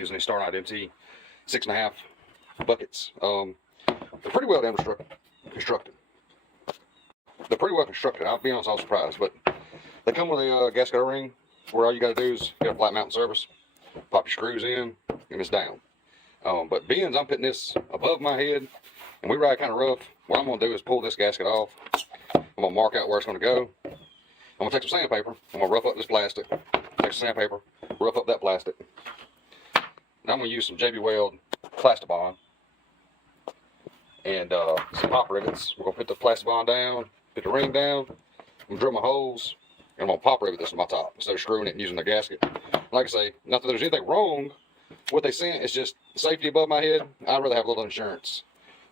using these StarknightMT 6.5 buckets. They're pretty well constructed. They're pretty well constructed. I'll be honest, I was surprised, but they come with a gasket O-ring where all you got to do is get a flat mounting surface, pop your screws in, and it's down. But being I'm putting this above my head and we ride kind of rough, what I'm going to do is pull this gasket off. I'm going to mark out where it's going to go. I'm going to take some sandpaper. I'm going to rough up this plastic. Take some sandpaper, rough up that plastic. Now I'm going to use some JB Weld Plastibond and some pop rivets. We're going to put the Plastibond down, put the ring down. I'm going to drill my holes, and I'm going to pop rivet this to my top instead of screwing it and using the gasket. Like I say, not that there's anything wrong with what they sent, it's just safety above my head. I'd rather have a little insurance.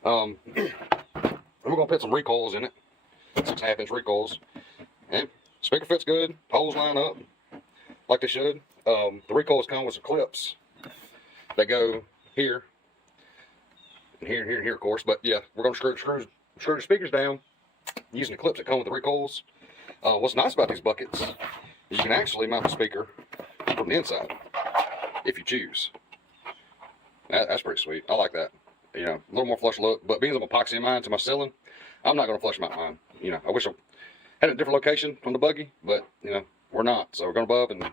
We're going to put some recoils in it, 6.5 inch recoils. And speaker fits good, holes line up like they should. The recoils come with some clips that go here, and here, and here, and here, of course. But yeah, we're going to screw the speakers down using the clips that come with the recoils. What's nice about these buckets is you can actually mount the speaker from the inside if you choose. That's pretty sweet. I like that. You know, a little more flush look. But being I'm epoxying mine to my ceiling, I'm not going to flush mount mine. You know, I wish I had a different location on the buggy, but you know, we're not. So we're going to above and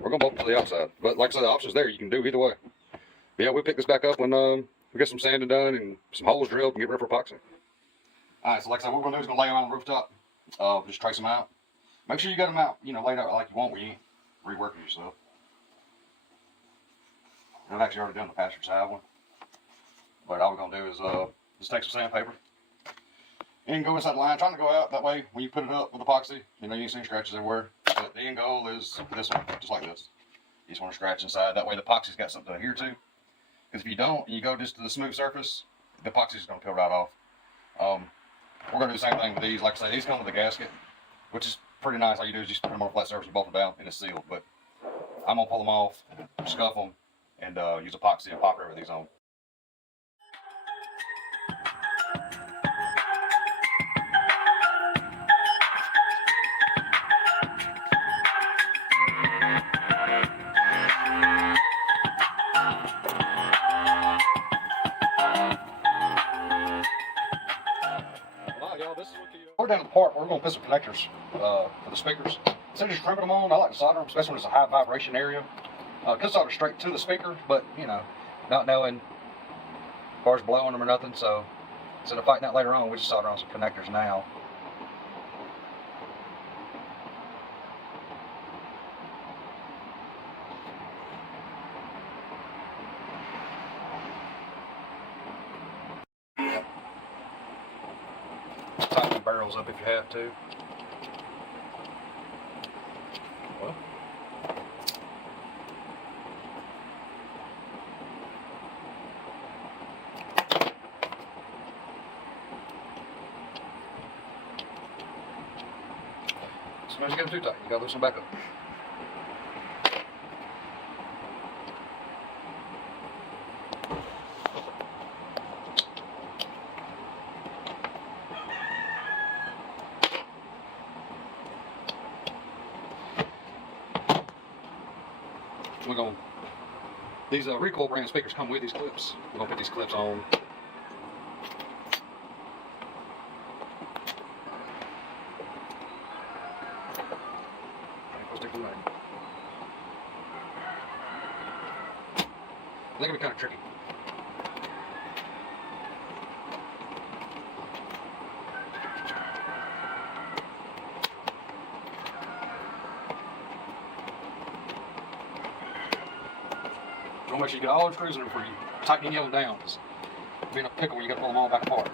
we're going to bolt to the outside. But like I said, the options there. You can do either way. But yeah, we'll pick this back up when we get some sanding done and some holes drilled and get ready for epoxy. Alright, so like I said, what we're going to do is going to lay them on the rooftop. Just trace them out. Make sure you got them out, you know, laid out like you want where you ain't reworking yourself. I've actually already done the passenger side one. But all we're going to do is just take some sandpaper and go inside the line, trying to go out. That way, when you put it up with epoxy, you know, you ain't seeing scratches everywhere. But the end goal is this one, just like this. You just want to scratch inside. That way the epoxy's got something to adhere to. Because if you don't, and you go just to the smooth surface, the epoxy's going to peel right off. We're going to do the same thing with these. Like I say, these come with a gasket, which is pretty nice. All you do is just put them on a flat surface, bolt them down, and it's sealed. But I'm going to pull them off, scuff them, and use epoxy and pop rivet these on. We're down to the part where we're going to put some connectors for the speakers. Instead of just crimping them on, I like to solder them, especially when it's a high vibration area. Could solder straight to the speaker, but you know, not knowing as far as blowing them or nothing, so instead of fighting that later on, we just solder on some connectors now. Tighten the barrels up if you have to. Well, sometimes you get them too tight. You gotta loosen them back up. We're going. These recoil brand speakers come with these clips. We're gonna put these clips on. They can be kind of tricky. So make sure you get all the screws in there before you tighten them down. Because being a pickle, you got to pull them all back apart.